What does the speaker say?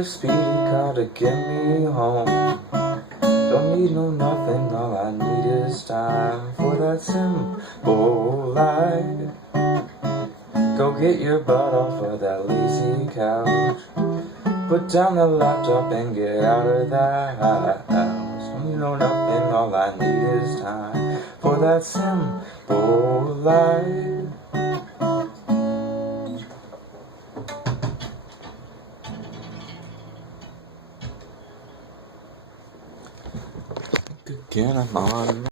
a speedy car to get me home. Don't need no nothing, all I need is time for that simple life. Go get your butt off of that lazy couch. Put down the laptop and get out of that house. Don't need no nothing, all I need is time for that simple life. Again, I'm on